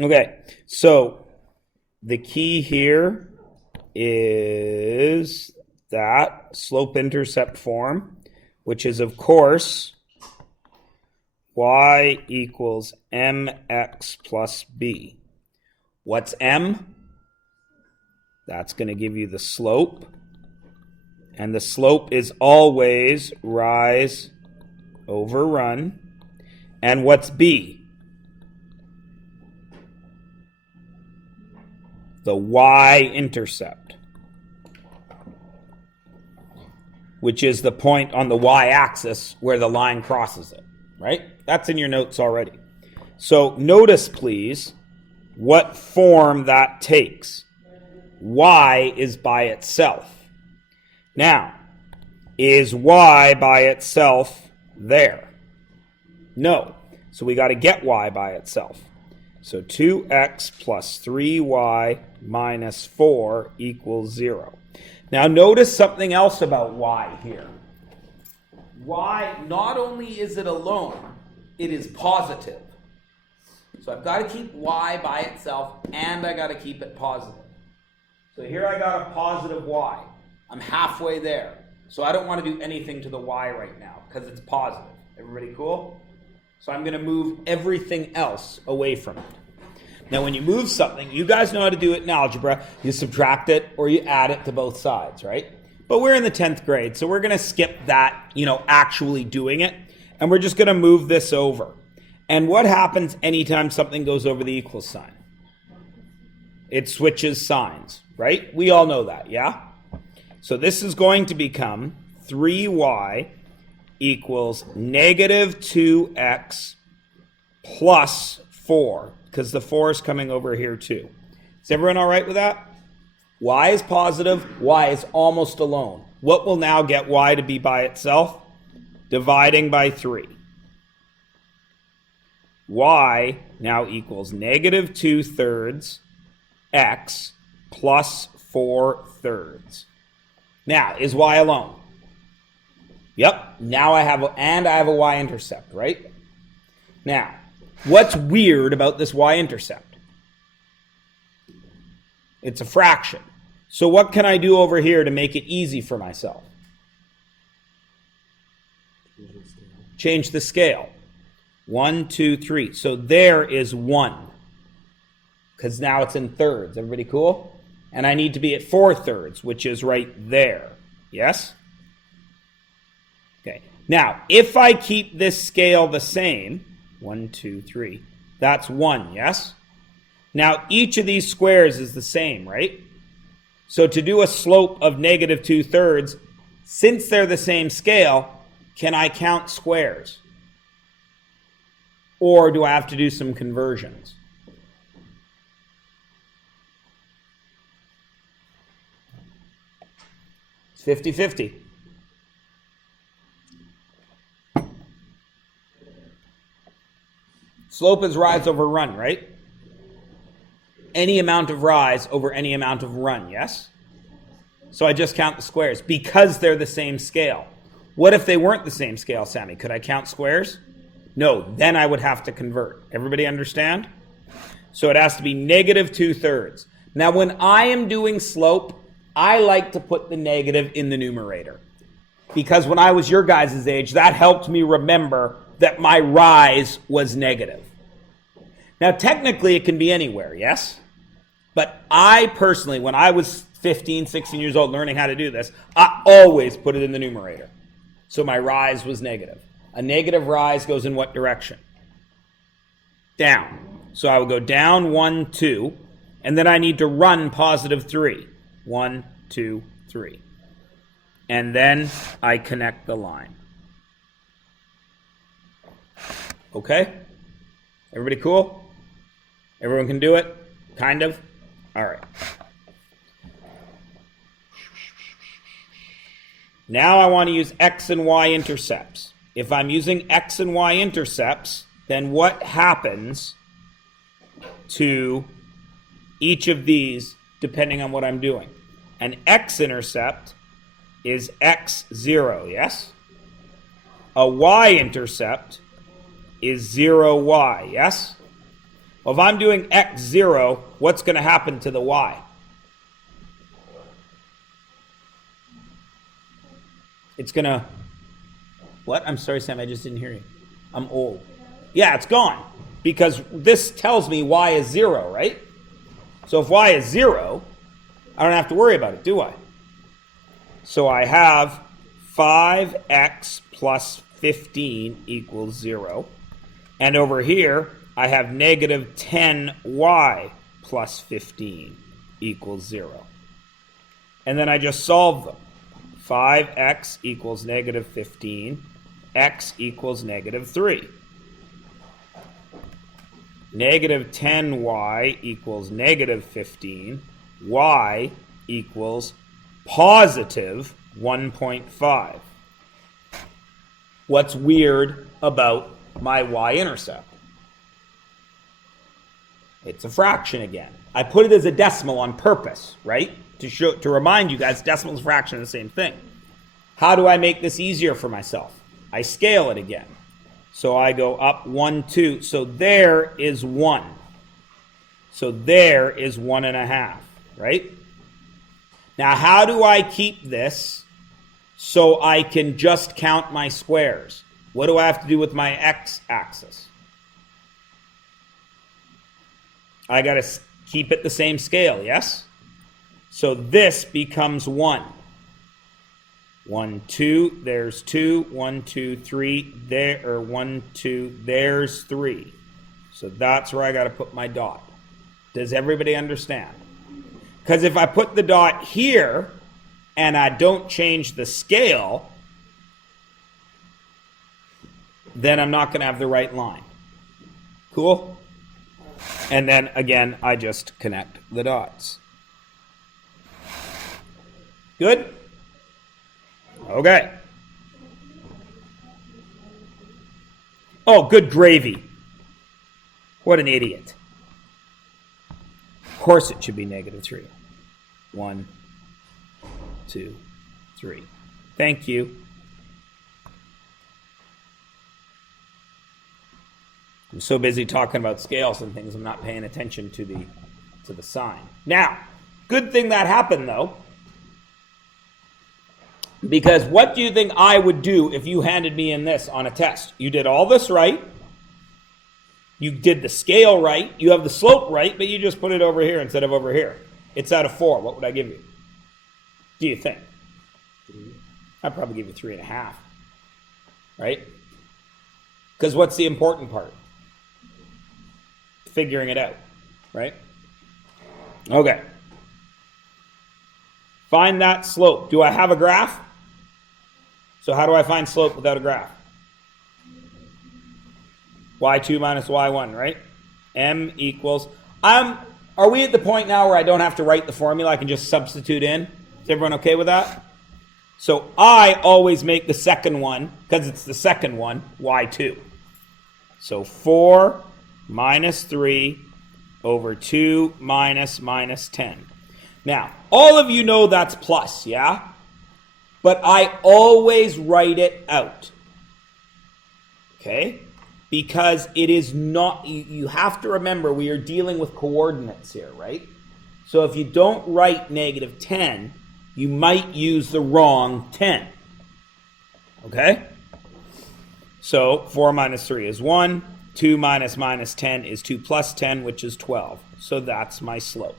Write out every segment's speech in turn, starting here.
Okay, so the key here is that slope-intercept form, which is, of course, y equals mx plus b. What's m? That's going to give you the slope. And the slope is always rise over run. And what's b? The y-intercept, which is the point on the y-axis where the line crosses it, right? That's in your notes already. So notice, please, what form that takes. Y is by itself. Now, is y by itself there? No. So we got to get y by itself. So 2x plus 3y minus 4 equals 0. Now notice something else about y here. Y, not only is it alone, it is positive. So I've got to keep y by itself, and I got to keep it positive. So here I got a positive y. I'm halfway there. So I don't want to do anything to the y right now because it's positive. Everybody cool? So I'm going to move everything else away from it. Now when you move something, you guys know how to do it in algebra. You subtract it or you add it to both sides, right? But we're in the 10th grade, so we're going to skip that, actually doing it. And we're just going to move this over. And what happens anytime something goes over the equal sign? It switches signs, right? We all know that, yeah? So this is going to become 3y equals negative 2x plus 4, because the 4 is coming over here too. Is everyone all right with that? Y is positive, y is almost alone. What will now get y to be by itself? Dividing by 3. Y now equals negative 2/3 x plus 4/3. Now, is y alone? Yep, now I have a y-intercept, right? Now, what's weird about this y-intercept? It's a fraction. So what can I do over here to make it easy for myself? Change the scale. 1, 2, 3. So there is 1. Because now it's in thirds. Everybody cool? And I need to be at 4/3, which is right there. Yes? Okay. Now, if I keep this scale the same, 1, 2, 3, that's 1, yes? Now, each of these squares is the same, right? So to do a slope of negative 2/3, since they're the same scale, can I count squares? Or do I have to do some conversions? It's 50-50. Slope is rise over run, right? Any amount of rise over any amount of run, yes? So I just count the squares because they're the same scale. What if they weren't the same scale, Sammy? Could I count squares? No, then I would have to convert. Everybody understand? So it has to be negative 2/3. Now when I am doing slope, I like to put the negative in the numerator. Because when I was your guys' age, that helped me remember that my rise was negative. Now technically it can be anywhere, yes? But I personally, when I was 15, 16 years old learning how to do this, I always put it in the numerator. So my rise was negative. A negative rise goes in what direction? Down. So I would go down 1, 2, and then I need to run positive 3. 1, 2, 3. And then I connect the line. Okay? Everybody cool? Everyone can do it? Kind of? All right. Now I want to use x and y intercepts. If I'm using x and y intercepts, then what happens to each of these depending on what I'm doing? An x-intercept is x0, yes? A y-intercept is 0y, yes? Well, if I'm doing x0, what's going to happen to the y? It's going to... What? I'm sorry, Sam, I just didn't hear you. I'm old. Yeah, it's gone. Because this tells me y is 0, right? So if y is 0, I don't have to worry about it, do I? So I have 5x plus 15 equals 0. And over here, I have negative 10y plus 15 equals 0. And then I just solve them. 5x equals negative 15. X equals negative 3. Negative 10y equals negative 15. Y equals positive 1.5. What's weird about my y-intercept? It's a fraction again. I put it as a decimal on purpose, right? To remind you guys, decimals and fraction are the same thing. How do I make this easier for myself? I scale it again. So I go up 1, 2. So there is 1. So there is 1.5, right? Now, how do I keep this so I can just count my squares? What do I have to do with my x-axis? I got to keep it the same scale, yes? So this becomes 1. 1, 2, there's 2, 1, 2, 3, there, or 1, 2, there's 3. So that's where I got to put my dot. Does everybody understand? Because if I put the dot here and I don't change the scale, then I'm not going to have the right line. Cool? And then, again, I just connect the dots. Good? Okay. Oh, good gravy. What an idiot. Of course it should be negative 3. 1, 2, 3. Thank you. I'm so busy talking about scales and things, I'm not paying attention to the sign. Now, good thing that happened, though. Because what do you think I would do if you handed me in this on a test? You did all this right. You did the scale right. You have the slope right, but you just put it over here instead of over here. It's out of 4. What would I give you? Do you think? I'd probably give you 3.5. Right? Because what's the important part? Figuring it out. Right? Okay. Find that slope. Do I have a graph? So how do I find slope without a graph? y2 minus y1, right? M equals... Are we at the point now where I don't have to write the formula? I can just substitute in? Is everyone okay with that? So I always make the second one, because it's the second one, y2. So 4 minus 3 over 2 minus 10. Now, all of you know that's plus, yeah? But I always write it out. Okay? Because it is not, you have to remember we are dealing with coordinates here, right? So if you don't write negative 10, you might use the wrong 10. Okay? So 4 minus 3 is 1. 2 minus 10 is 2 plus 10, which is 12. So that's my slope.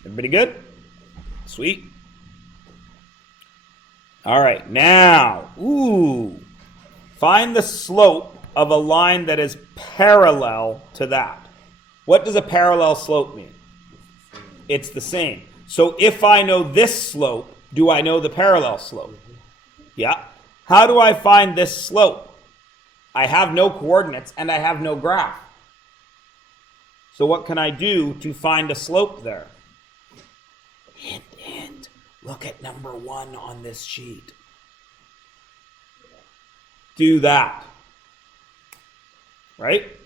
Everybody good? Sweet. All right, now, find the slope of a line that is parallel to that. What does a parallel slope mean? It's the same. So if I know this slope, do I know the parallel slope? Yeah. How do I find this slope? I have no coordinates and I have no graph. So what can I do to find a slope there? Hint, hint. Look at number 1 on this sheet. Do that. Right?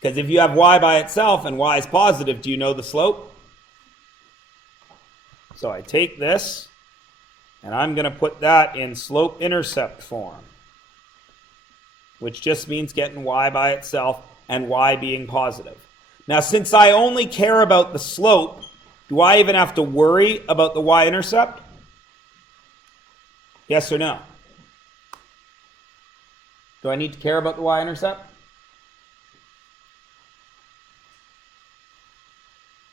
Because if you have y by itself and y is positive, do you know the slope? So I take this, and I'm going to put that in slope-intercept form, which just means getting y by itself and y being positive. Now, since I only care about the slope, do I even have to worry about the y-intercept? Yes or no? Do I need to care about the y-intercept?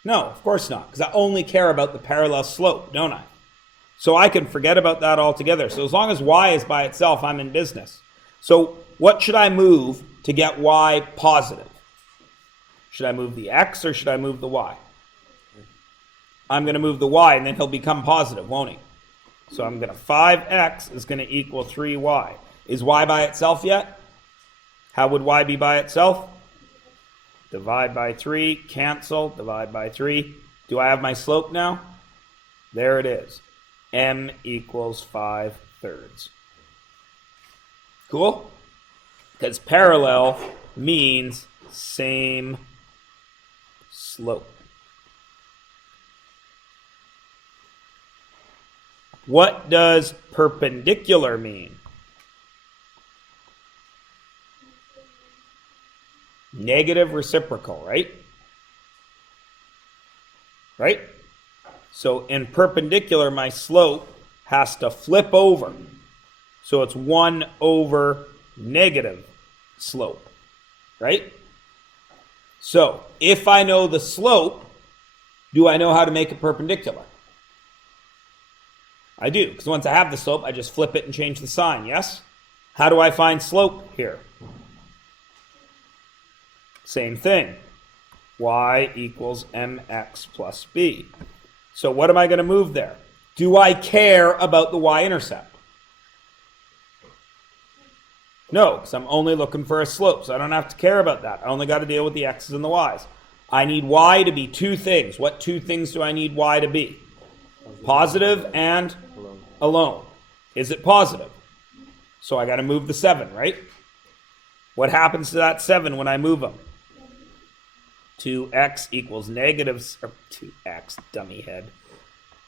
No, of course not, because I only care about the parallel slope, don't I? So I can forget about that altogether. So as long as y is by itself, I'm in business. So what should I move to get y positive? Should I move the x or should I move the y? I'm going to move the y, and then he'll become positive, won't he? So I'm going to 5x is going to equal 3y. Is y by itself yet? How would y be by itself? Divide by 3, cancel, divide by 3. Do I have my slope now? There it is. M equals 5/3. Cool? Because parallel means same slope. What does perpendicular mean? Negative reciprocal, right? Right? So in perpendicular, my slope has to flip over. So it's 1 over negative slope, right? So if I know the slope, do I know how to make it perpendicular? I do, because once I have the slope, I just flip it and change the sign, yes? How do I find slope here? Same thing. Y equals mx plus b. So what am I going to move there? Do I care about the y-intercept? No, because I'm only looking for a slope, so I don't have to care about that. I only got to deal with the x's and the y's. I need y to be 2 things. What 2 things do I need y to be? Positive and alone. Is it positive? So I got to move the 7, right? What happens to that 7 when I move them? 2x equals negative, or 2x, dummy head.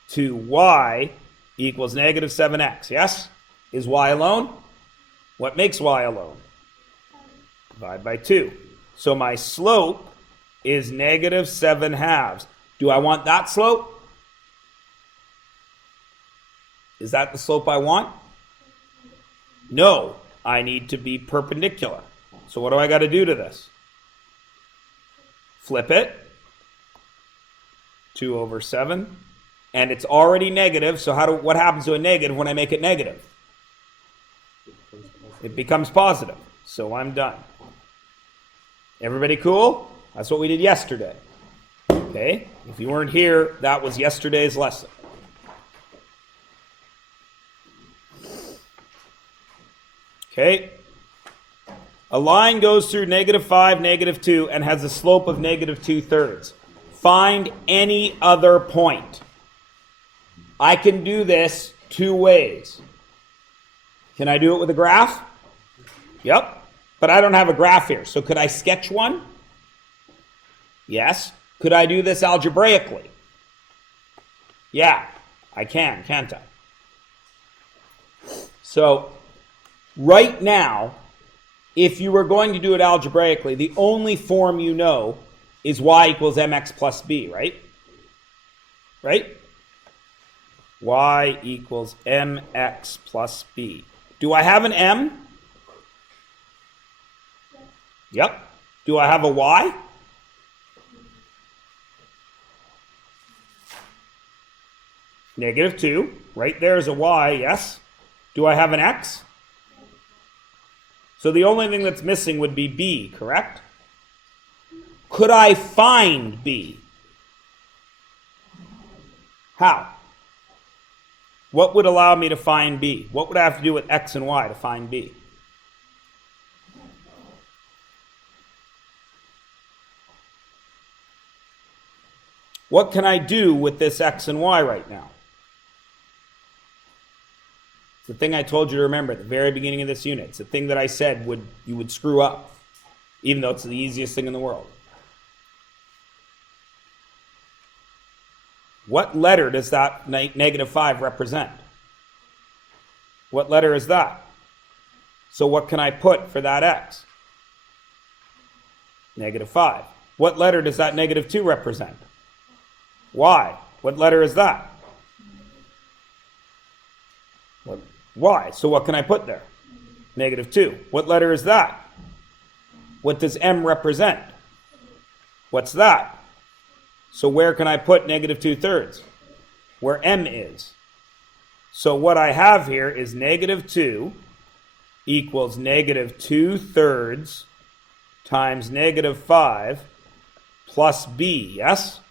2y equals negative 7x, yes? Is y alone? What makes y alone? Divide by 2. So my slope is negative 7/2. Do I want that slope? Is that the slope I want? No, I need to be perpendicular. So what do I got to do to this? Flip it. 2 over 7. And it's already negative, so what happens to a negative when I make it negative? It becomes positive. So I'm done. Everybody cool? That's what we did yesterday. Okay? If you weren't here, that was yesterday's lesson. Okay? A line goes through -5, -2, and has a slope of -2/3. Find any other point. I can do this 2 ways. Can I do it with a graph? Yep. But I don't have a graph here, so could I sketch one? Yes. Could I do this algebraically? Yeah, I can, can't I? So, right now, if you were going to do it algebraically, the only form you know is y equals mx plus b, right? Right? Y equals mx plus b. Do I have an m? Yep. Do I have a y? -2. Right there is a y, yes. Do I have an x? So the only thing that's missing would be b, correct? Could I find b? How? What would allow me to find b? What would I have to do with x and y to find b? What can I do with this x and y right now? It's the thing I told you to remember at the very beginning of this unit. It's the thing that I said you would screw up, even though it's the easiest thing in the world. What letter does that -5 represent? What letter is that? So what can I put for that x? Negative 5. What letter does that negative 2 represent? Y. What letter is that? Y. So what can I put there? Negative 2. What letter is that? What does M represent? What's that? So where can I put negative 2/3? Where M is. So what I have here is negative 2 equals negative 2/3 times negative 5 plus B, yes?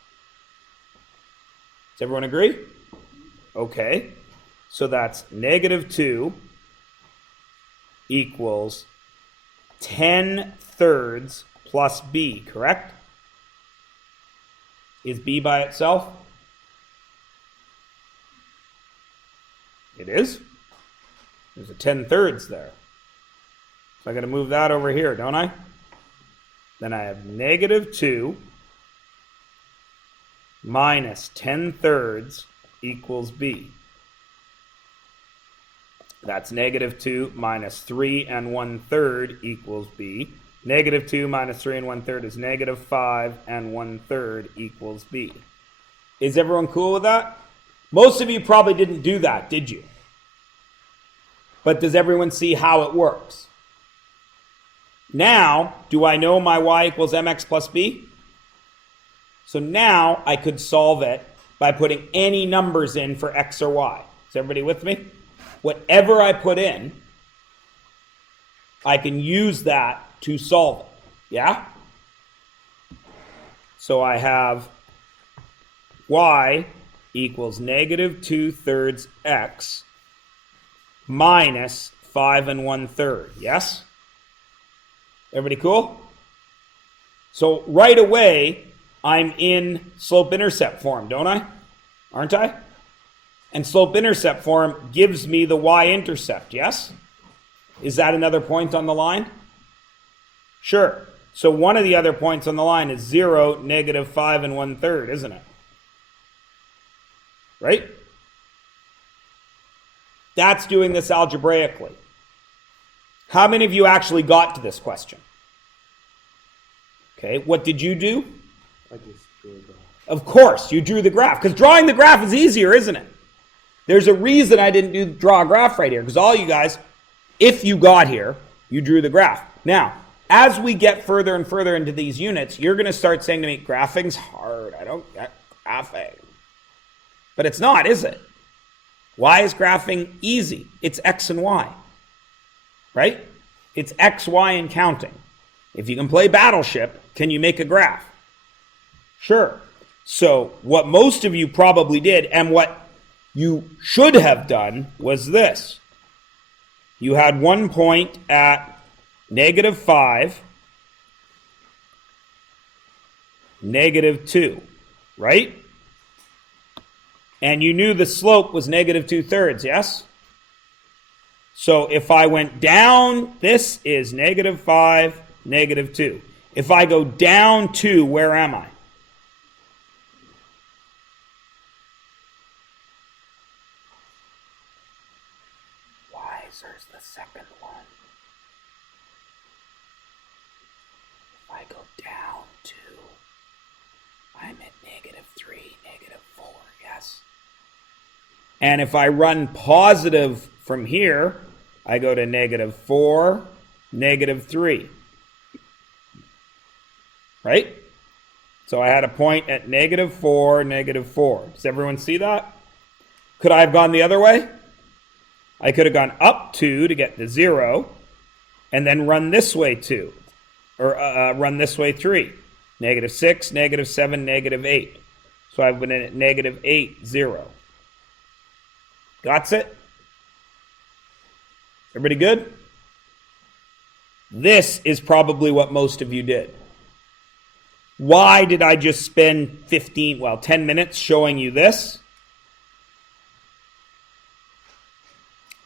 Does everyone agree? Okay. So that's negative 2 equals 10/3 plus B, correct? Is B by itself? It is. There's a 10/3 there. So I got to move that over here, don't I? Then I have negative 2 minus 10/3 equals B. That's negative 2 minus 3 1/3 equals B. Negative 2 minus 3 1/3 is negative 5 1/3 equals B. Is everyone cool with that? Most of you probably didn't do that, did you? But does everyone see how it works? Now, do I know my y equals mx plus b? So now I could solve it by putting any numbers in for x or y. Is everybody with me? Whatever I put in, I can use that to solve it. Yeah? So I have y equals negative 2/3 x minus 5 1/3. Yes? Everybody cool? So right away, I'm in slope-intercept form, don't I? Aren't I? And slope-intercept form gives me the y-intercept, yes? Is that another point on the line? Sure. So one of the other points on the line is 0, negative 5 1/3, isn't it? Right? That's doing this algebraically. How many of you actually got to this question? Okay, what did you do? I just drew a graph. Of course, you drew the graph, because drawing the graph is easier, isn't it? There's a reason I didn't draw a graph right here, because all you guys, if you got here, you drew the graph. Now, as we get further and further into these units, you're going to start saying to me, graphing's hard. I don't get graphing. But it's not, is it? Why is graphing easy? It's X and Y. Right? It's X, Y, and counting. If you can play Battleship, can you make a graph? Sure. So what most of you probably did, and what you should have done, was this. You had one point at negative 5, negative 2, right? And you knew the slope was negative 2/3, yes? So if I went down, this is negative 5, negative 2. If I go down 2, where am I? Wiser's the second one. If I go down 2, I'm at negative 3, negative 4, yes? And if I run positive from here, I go to negative 4, negative 3. Right? So I had a point at negative 4, negative 4. Does everyone see that? Could I have gone the other way? I could have gone up 2 to get to 0, and then run this way 2. Or run this way 3. Negative 6, negative 7, negative 8. So I've been at negative 8, 0. Got it? Everybody good? This is probably what most of you did. Why did I just spend 10 minutes showing you this?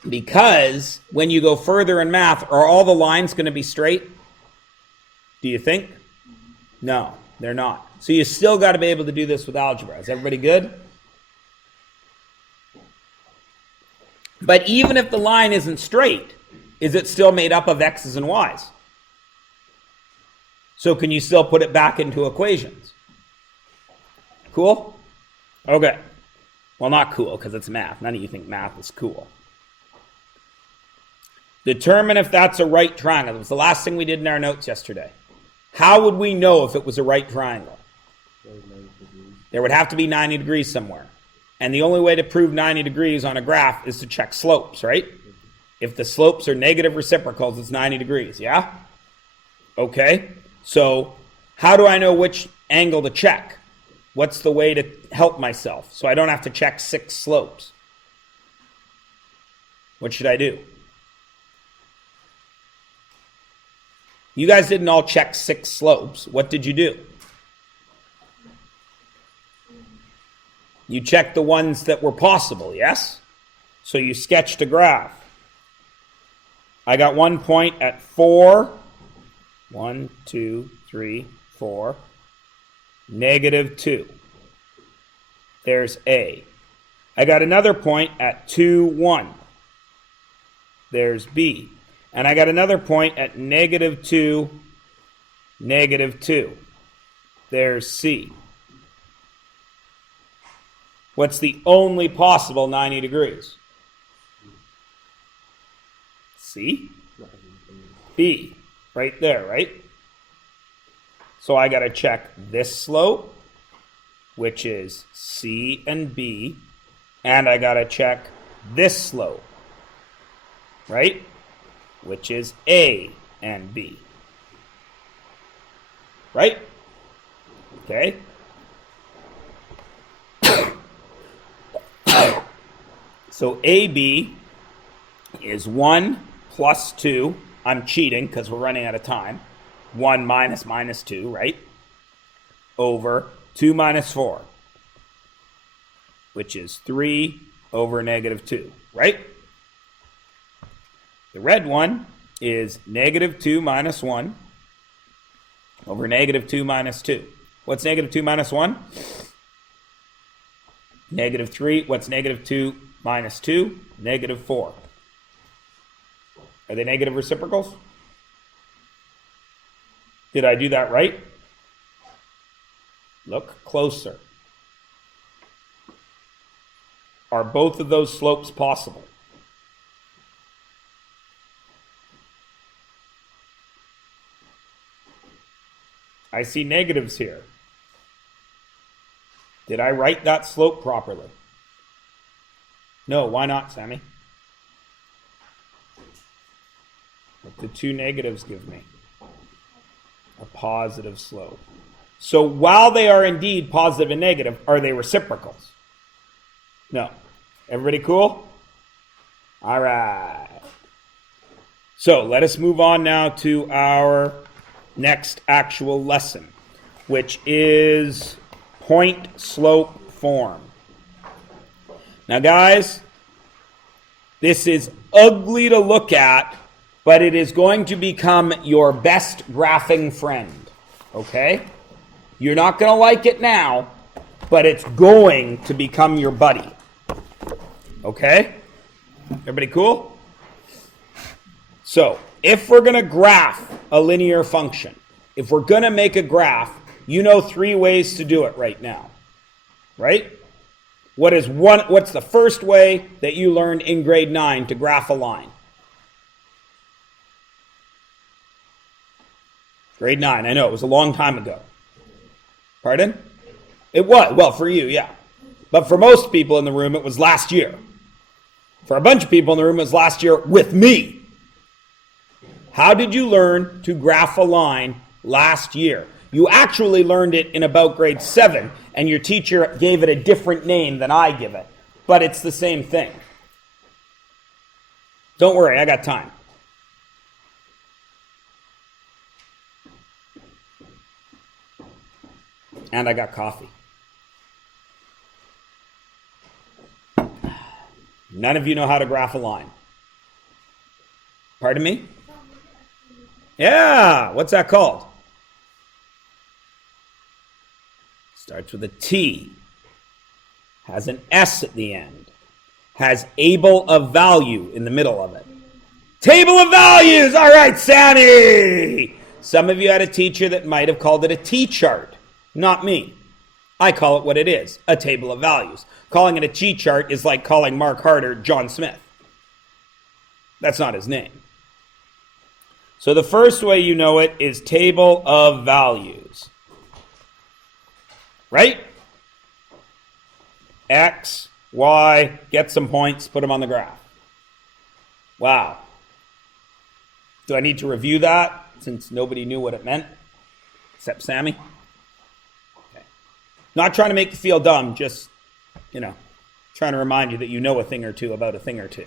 Because when you go further in math, are all the lines going to be straight? Do you think? No, they're not. So you still got to be able to do this with algebra. Is everybody good? But even if the line isn't straight, is it still made up of x's and y's? So can you still put it back into equations? Cool? Okay. Well, not cool because it's math. None of you think math is cool. Determine if that's a right triangle. It was the last thing we did in our notes yesterday. How would we know if it was a right triangle? There would have to be 90 degrees somewhere. And the only way to prove 90 degrees on a graph is to check slopes, right? If the slopes are negative reciprocals, it's 90 degrees, yeah? Okay. So how do I know which angle to check? What's the way to help myself so I don't have to check 6 slopes? What should I do? You guys didn't all check 6 slopes. What did you do? You checked the ones that were possible, yes? So you sketched a graph. I got 1 point at 4. 1, 2, 3, 4. -2. There's A. I got another point at 2, 1. There's B. And I got another point at -2, -2. There's C. What's the only possible 90 degrees? C? B. Right there, right? So I got to check this slope, which is C and B, and I got to check this slope, right? Which is A and B. Right? Okay? So AB is 1 plus 2. I'm cheating because we're running out of time. 1 minus -2, right? Over 2 minus 4, which is 3 over -2, right? The red one is -2 minus 1 over -2 minus 2. What's -2 minus 1? -3. What's -2 minus 2? -4. Are they negative reciprocals? Did I do that right? Look closer. Are both of those slopes possible? I see negatives here. Did I write that slope properly? No, why not, Sammy? What do 2 negatives give me? A positive slope. So while they are indeed positive and negative, are they reciprocals? No. Everybody cool? All right. So let us move on now to our next actual lesson, which is point slope form. Now, guys, this is ugly to look at, but it is going to become your best graphing friend, okay? You're not going to like it now, but it's going to become your buddy, okay? Everybody cool? So, if we're going to graph a linear function, if we're going to make a graph, you know 3 ways to do it right now, right? What's the first way that you learned in grade 9 to graph a line? Grade 9, I know, it was a long time ago. Pardon? It was, well, for you, yeah. But for most people in the room, it was last year. For a bunch of people in the room, it was last year with me. How did you learn to graph a line last year? You actually learned it in about grade 7, and your teacher gave it a different name than I give it. But it's the same thing. Don't worry, I got time. And I got coffee. None of you know how to graph a line. Pardon me? Yeah, what's that called? Starts with a T. Has an S at the end. Has able of value in the middle of it. Table of values! All right, Sammy! Some of you had a teacher that might have called it a T-chart. Not me. I call it what it is, a table of values. Calling it a T-chart is like calling Mark Harder John Smith. That's not his name. So the first way you know it is table of values. Right? X, Y, get some points, put them on the graph. Wow. Do I need to review that since nobody knew what it meant? Except Sammy? Okay. Not trying to make you feel dumb, just, trying to remind you that you know a thing or two about a thing or two.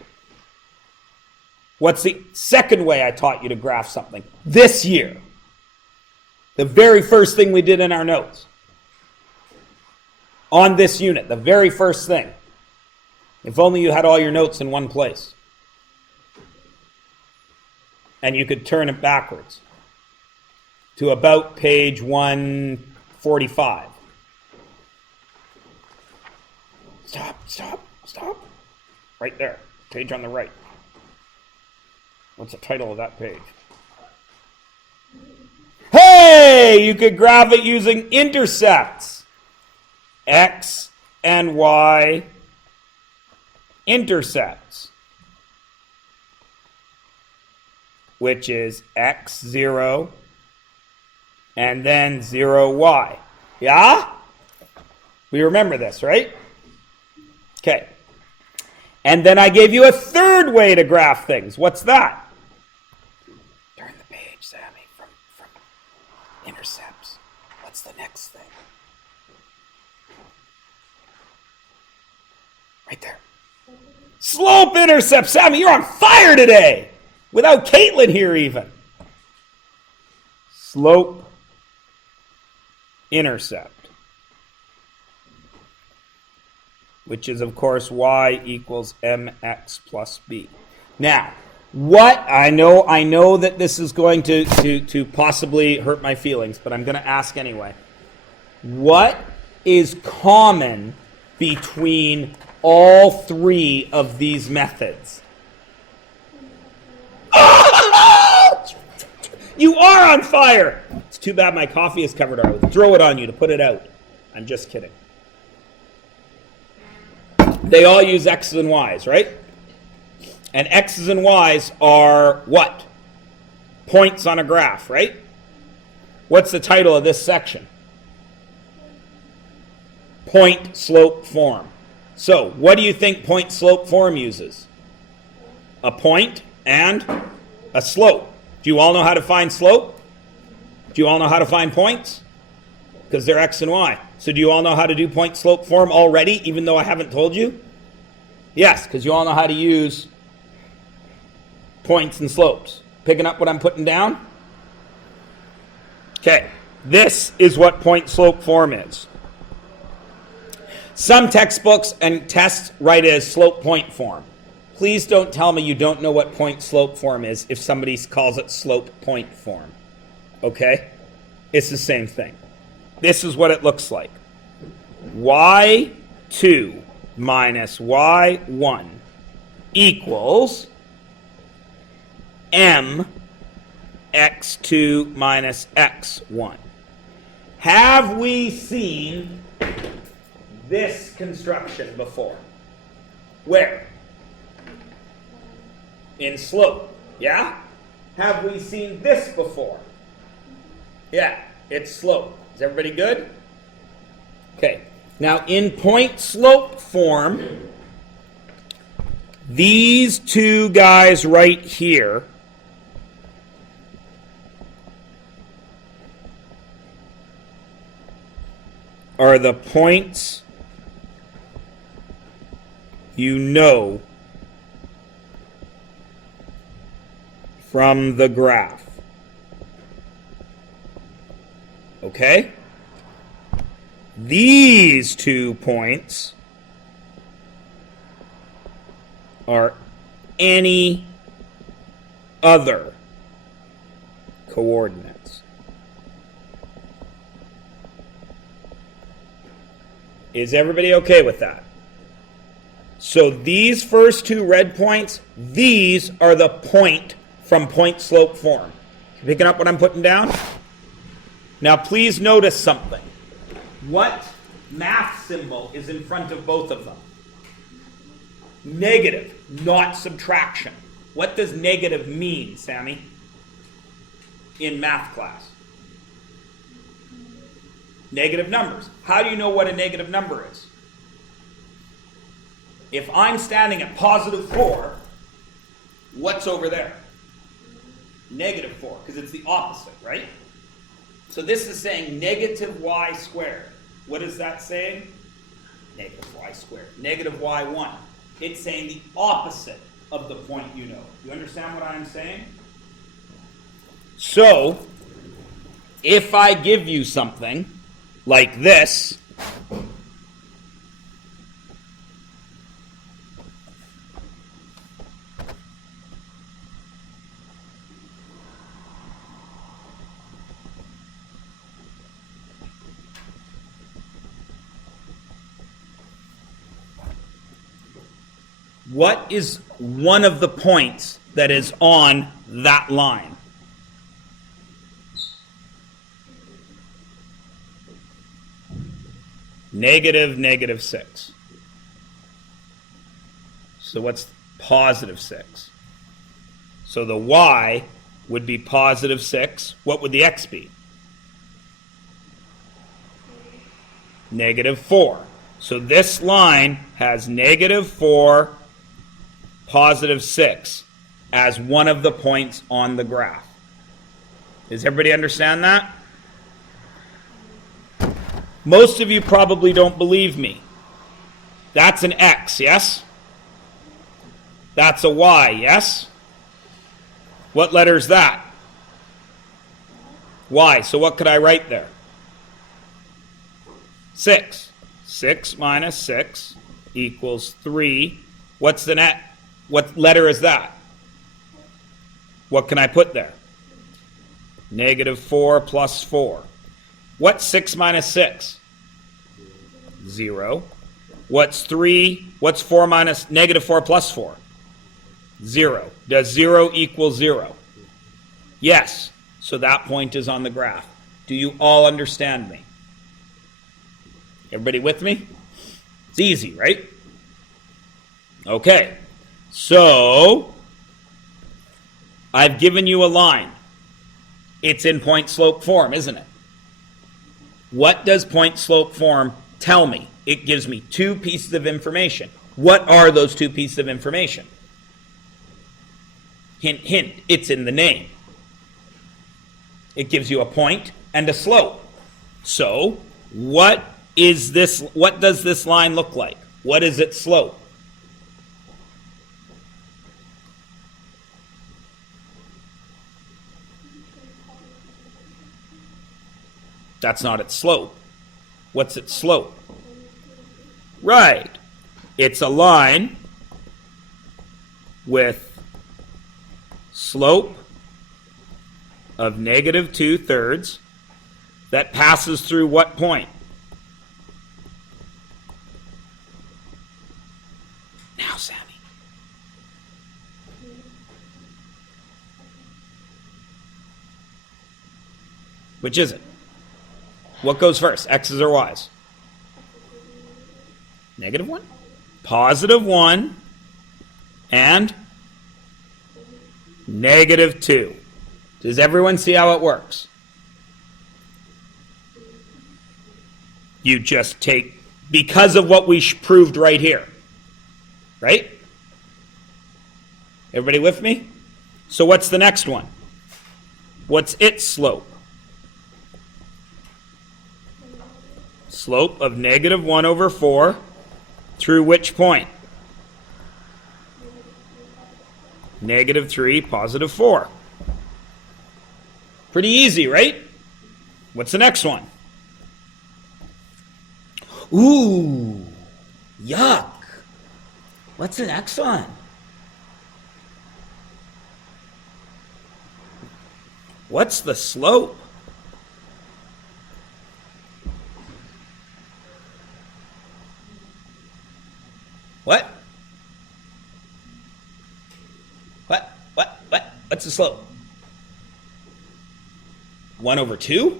What's the second way I taught you to graph something? This year. The very first thing we did in our notes. On this unit, the very first thing. If only you had all your notes in one place. And you could turn it backwards to about page 145. Stop. Right there. Page on the right. What's the title of that page? Hey! You could graph it using intercepts. X and Y intercepts. Which is x0 and then 0y. Yeah? We remember this, right? Okay. And then I gave you a third way to graph things. What's that? Turn the page, Sammy, from intercepts. What's the next thing? Right there. Slope intercept. Sammy, you're on fire today. Without Caitlin here even. Slope intercept. Which is, of course, y equals mx plus b. Now, what I know that this is going to possibly hurt my feelings, but I'm going to ask anyway. What is common between all three of these methods? You are on fire! It's too bad my coffee is covered. I would throw it on you to put it out. I'm just kidding. They all use X's and Y's, right? And X's and Y's are what? Points on a graph, right? What's the title of this section? Point slope form. So, what do you think point slope form uses? A point and a slope. Do you all know how to find slope? Do you all know how to find points? Because they're X and Y. So do you all know how to do point slope form already, even though I haven't told you? Yes, because you all know how to use points and slopes. Picking up what I'm putting down? Okay, this is what point slope form is. Some textbooks and tests write it as slope point form. Please don't tell me you don't know what point slope form is if somebody calls it slope point form. Okay? It's the same thing. This is what it looks like. y2 minus y1 equals m x2 minus x1. Have we seen this construction before? Where? In slope. Yeah? Have we seen this before? Yeah, it's slope. Is everybody good? Okay. Now, in point slope form, these two guys right here are the points you know from the graph. Okay? These 2 points are any other coordinates. Is everybody okay with that? So these first 2 red points, these are the point from point slope form. Picking up what I'm putting down? Now please notice something. What math symbol is in front of both of them? Negative, not subtraction. What does negative mean, Sammy? In math class? Negative numbers. How do you know what a negative number is? If I'm standing at positive 4, what's over there? Negative 4, because it's the opposite, right? So this is saying negative y squared. What is that saying? Negative y squared. Negative y1. It's saying the opposite of the point you know. You understand what I'm saying? So, if I give you something like this, what is one of the points that is on that line? Negative 6. So what's positive 6? So the y would be positive 6. What would the x be? Negative 4. So this line has negative 4, positive 6 as one of the points on the graph. Does everybody understand that? Most of you probably don't believe me. That's an X, yes? That's a Y, yes? What letter is that? Y. So what could I write there? 6. 6 minus 6 equals 3. What's the net? What letter is that? What can I put there? Negative 4 plus 4. What's 6 minus 6? 0. What's 3? What's 4 minus negative 4 plus 4? 0. Does 0 equal 0? Yes. So that point is on the graph. Do you all understand me? Everybody with me? It's easy, right? Okay. So, I've given you a line. It's in point-slope form, isn't it? What does point-slope form tell me? It gives me two pieces of information. What are those two pieces of information? Hint, hint, it's in the name. It gives you a point and a slope. So, what does this line look like? What is its slope? That's not its slope. What's its slope? Right. It's a line with slope of negative 2/3 that passes through what point? Now, Sammy. Which is it? What goes first, X's or Y's? Negative 1, positive 1, and negative 2. Does everyone see how it works? You just take, because of what we proved right here, right? Everybody with me? So what's the next one? What's its slope? Slope of negative 1/4 through which point? Negative 3, positive 4. Pretty easy, right? What's the next one? Ooh, yuck. What's the next one? What's the slope? What? What's the slope? 1 over 2?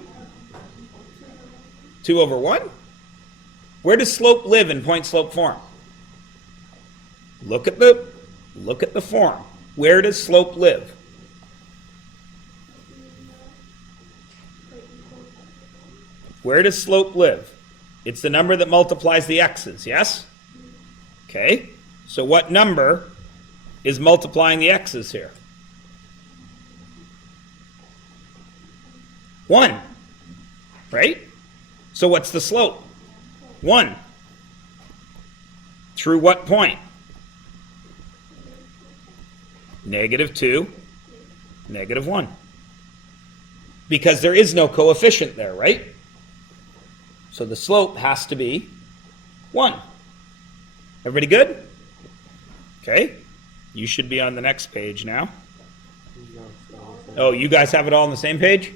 2 over 1? Where does slope live in point-slope form? Look at the form. Where does slope live? Where does slope live? It's the number that multiplies the x's, yes? Okay. So what number is multiplying the x's here? 1. Right? So what's the slope? 1. Through what point? -2, -1. Because there is no coefficient there, right? So the slope has to be 1. Everybody good? Okay. You should be on the next page now. Oh, you guys have it all on the same page?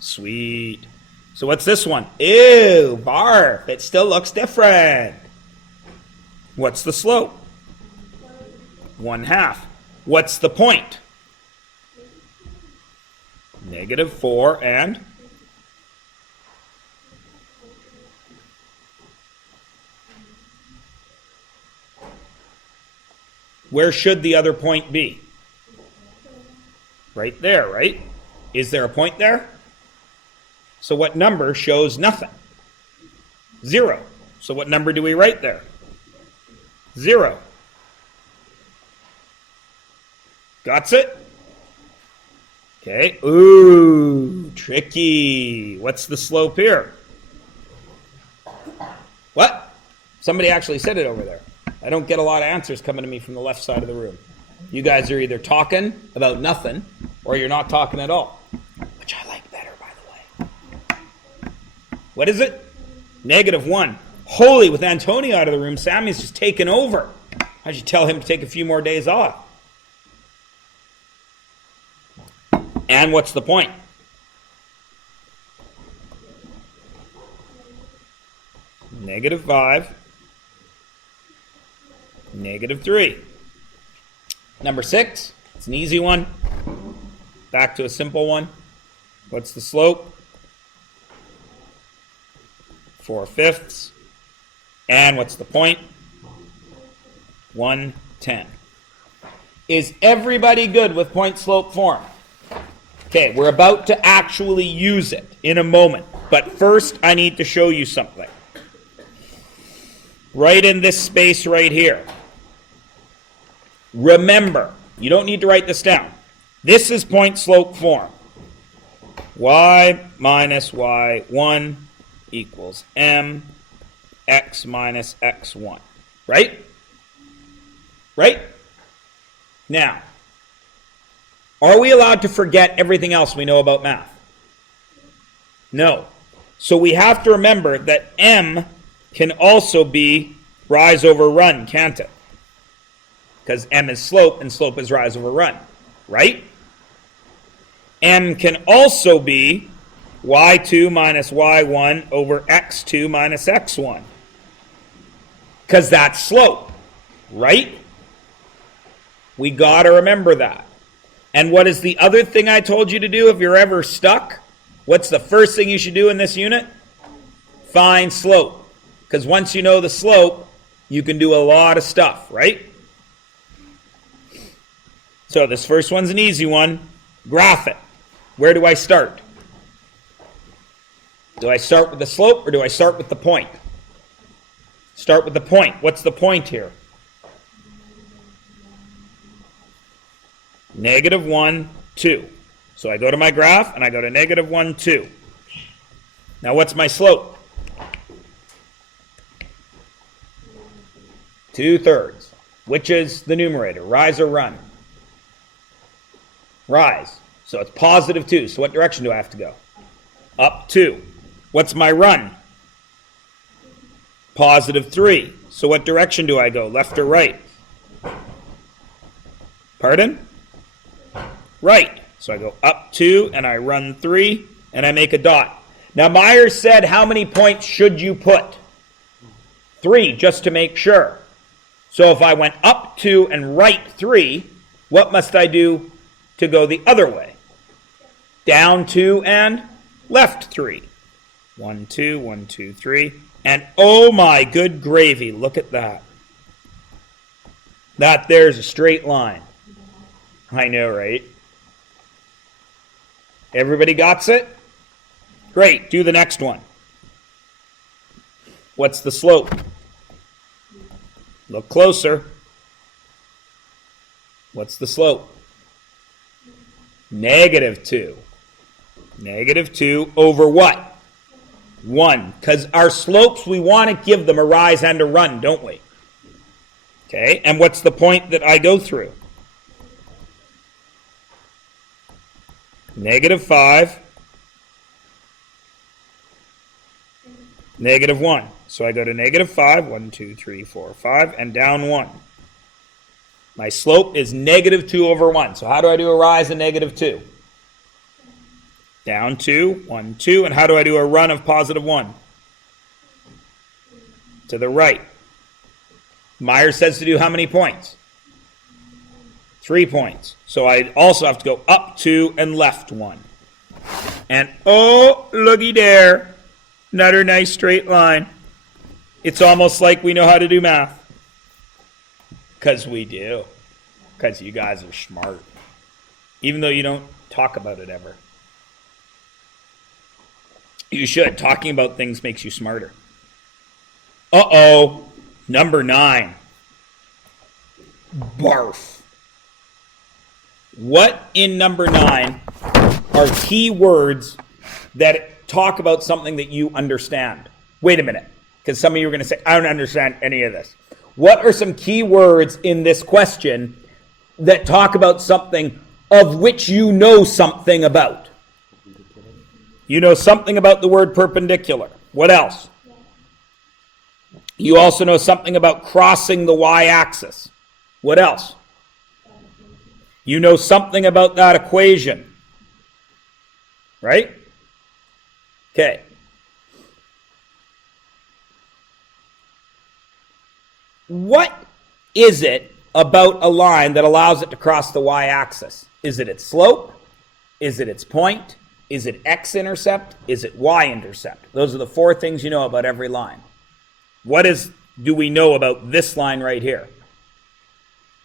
Sweet. So what's this one? Ew, barf. It still looks different. What's the slope? 1/2. What's the point? -4 and? Where should the other point be? Right there, right? Is there a point there? So what number shows nothing? 0. So what number do we write there? 0. Got it? Okay. Ooh, tricky. What's the slope here? What? Somebody actually said it over there. I don't get a lot of answers coming to me from the left side of the room. You guys are either talking about nothing or you're not talking at all. Which I like better, by the way. What is it? -1. Holy, with Antonio out of the room, Sammy's just taken over. I should tell him to take a few more days off. And what's the point? -5. -3. Number 6, it's an easy one. Back to a simple one. What's the slope? 4/5. And what's the point? 1/10. Is everybody good with point slope form? Okay, we're about to actually use it in a moment. But first, I need to show you something. Right in this space right here. Remember, you don't need to write this down. This is point slope form. Y minus y1 equals m x minus x1. Right? Right? Now, are we allowed to forget everything else we know about math? No. So we have to remember that m can also be rise over run, can't it? Because m is slope and slope is rise over run, right? M can also be y2 minus y1 over x2 minus x1. Because that's slope, right? We got to remember that. And what is the other thing I told you to do if you're ever stuck? What's the first thing you should do in this unit? Find slope. Because once you know the slope, you can do a lot of stuff, right? So this first one's an easy one. Graph it. Where do I start? Do I start with the slope or do I start with the point? Start with the point. What's the point here? -1, 2. So I go to my graph and I go to -1, 2. Now what's my slope? 2/3. Which is the numerator? Rise or run? Rise. So it's +2. So what direction do I have to go? Up 2. What's my run? +3. So what direction do I go? Left or right? Pardon? Right. So I go up 2 and I run 3 and I make a dot. Now Myers said how many points should you put? 3, just to make sure. So if I went up 2 and right 3, what must I do to go the other way? Down 2 and left 3. 1, 2, 1, 2, 3. And oh my good gravy, look at that. That there's a straight line. I know, right? Everybody got it? Great, do the next one. What's the slope? Look closer. What's the slope? -2. -2 over what? 1. Because our slopes, we want to give them a rise and a run, don't we? Okay, and what's the point that I go through? -5, -1. So I go to -5, 1, 2, 3, 4, 5, and down 1. My slope is -2 over 1. So how do I do a rise in -2? Down 2, 1, 2. And how do I do a run of +1? To the right. Myers says to do how many points? 3 points. So I also have to go up 2 and left 1. And oh, looky there. Another nice straight line. It's almost like we know how to do math. Because we do. Because you guys are smart. Even though you don't talk about it ever. You should. Talking about things makes you smarter. Uh-oh. Number 9. Barf. What in number 9 are key words that talk about something that you understand? Wait a minute. Because some of you are going to say, I don't understand any of this. What are some key words in this question that talk about something of which you know something about? You know something about the word perpendicular. What else? You also know something about crossing the y-axis. What else? You know something about that equation. Right? Okay. What is it about a line that allows it to cross the y-axis? Is it its slope? Is it its point? Is it x-intercept? Is it y-intercept? Those are the 4 things you know about every line. What do we know about this line right here?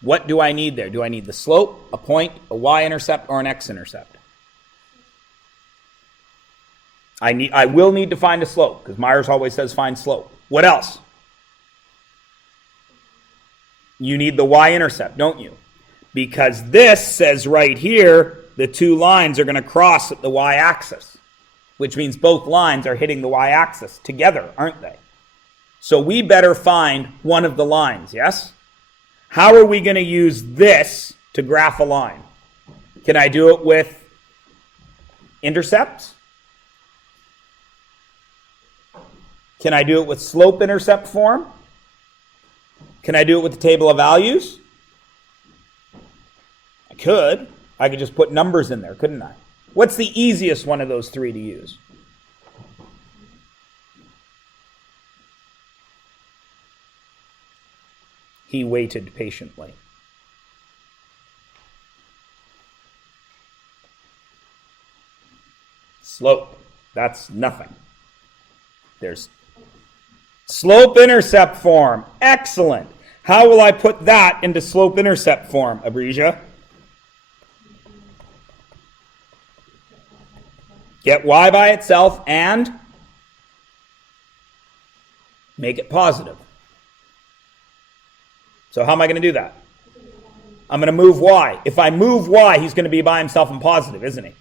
What do I need there? Do I need the slope, a point, a y-intercept, or an x-intercept? I will need to find a slope, because Myers always says find slope. What else? You need the y-intercept, don't you? Because this says right here, the 2 lines are going to cross at the y-axis, which means both lines are hitting the y-axis together, aren't they? So we better find one of the lines, yes? How are we going to use this to graph a line? Can I do it with intercepts? Can I do it with slope-intercept form? Can I do it with the table of values? I could. I could just put numbers in there, couldn't I? What's the easiest one of those 3 to use? He waited patiently. Slope. That's nothing. There's slope-intercept form. Excellent. How will I put that into slope-intercept form, Abresia? Get y by itself and make it positive. So how am I going to do that? I'm going to move y. If I move y, he's going to be by himself and positive, isn't he?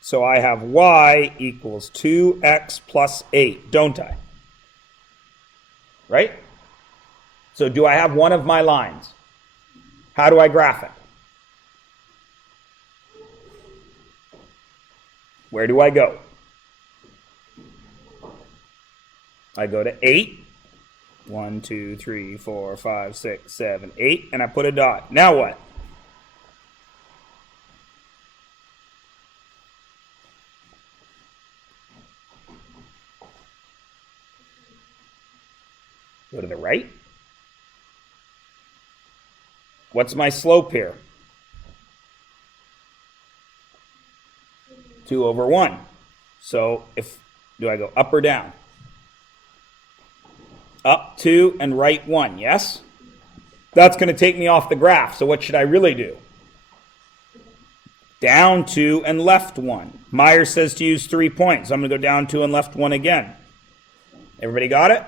So I have y equals 2x plus 8, don't I? Right? So do I have one of my lines? How do I graph it? Where do I go? I go to 8. 1, 2, 3, 4, 5, 6, 7, 8, and I put a dot. Now what? Go to the right. What's my slope here? 2 over 1. So do I go up or down? Up 2 and right 1, yes? That's going to take me off the graph, so what should I really do? Down 2 and left 1. Meyer says to use 3 points. I'm going to go down 2 and left 1 again. Everybody got it?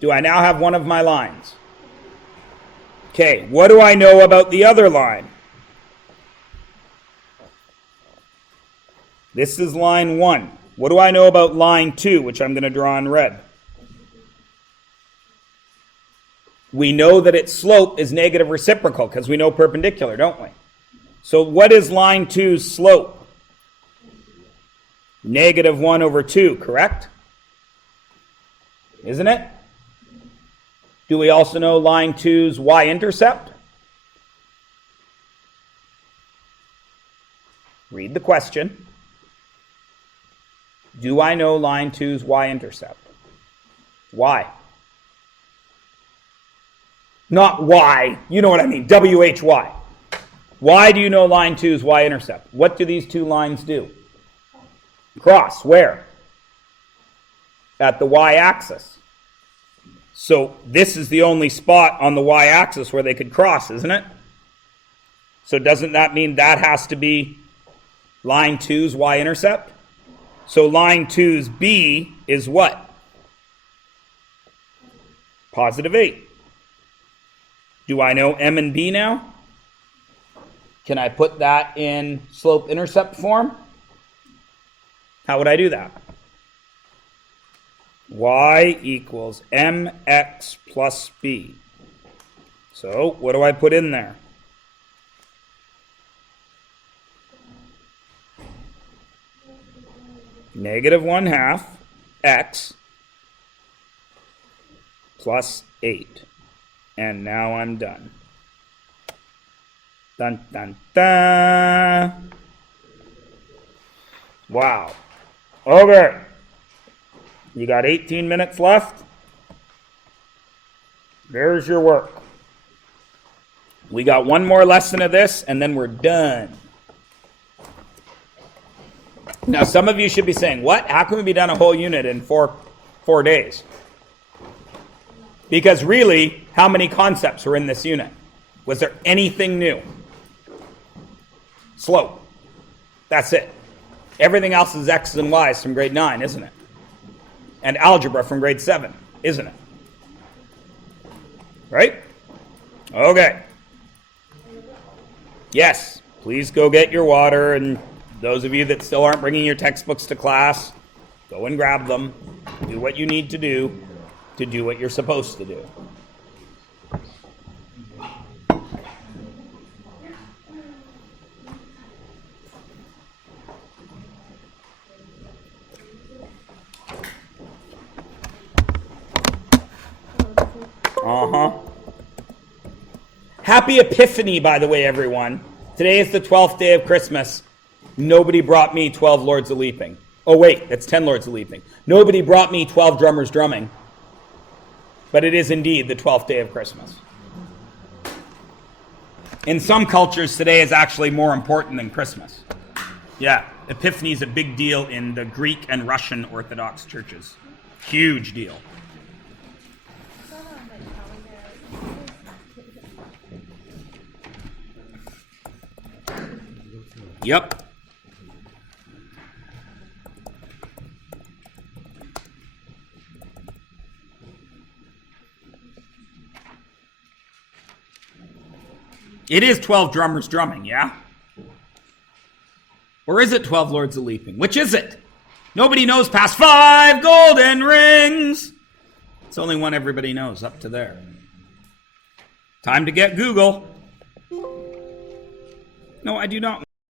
Do I now have one of my lines? Okay, what do I know about the other line? This is line 1. What do I know about line 2, which I'm going to draw in red? We know that its slope is negative reciprocal because we know perpendicular, don't we? So what is line 2's slope? Negative 1 over 2, correct? Isn't it? Do we also know line 2's y-intercept? Read the question. Do I know line 2's y-intercept? Why? Not y, you know what I mean, W-H-Y. Why do you know line 2's y-intercept? What do these two lines do? Cross, where? At the y-axis. So this is the only spot on the y-axis where they could cross, isn't it? So doesn't that mean that has to be line 2's y-intercept? So line 2's b is what? Positive 8. Do I know m and b now? Can I put that in slope-intercept form? How would I do that? Y equals mx plus b. So what do I put in there? Negative 1/2 x plus 8. And now I'm done. Dun, dun, dun. Wow. Okay. You got 18 minutes left. There's your work. We got one more lesson of this, and then we're done. Now, some of you should be saying, what? How can we be done a whole unit in four days? Because really, how many concepts were in this unit? Was there anything new? Slope. That's it. Everything else is x's and y's from grade 9, isn't it? And algebra from grade 7, isn't it? Right? Okay. Yes, please go get your water, and those of you that still aren't bringing your textbooks to class, go and grab them. Do what you need to do what you're supposed to do. Happy Epiphany, by the way, everyone. Today is the 12th day of Christmas. Nobody brought me 12 Lords of Leaping. Oh, wait, it's 10 Lords of Leaping. Nobody brought me 12 drummers drumming. But it is indeed the 12th day of Christmas. In some cultures, today is actually more important than Christmas. Yeah, Epiphany is a big deal in the Greek and Russian Orthodox churches. Huge deal. Yep. It is 12 drummers drumming, yeah? Or is it 12 Lords of Leaping? Which is it? Nobody knows past 5 golden rings. It's only one everybody knows, up to there. Time to get Google. No, I do not.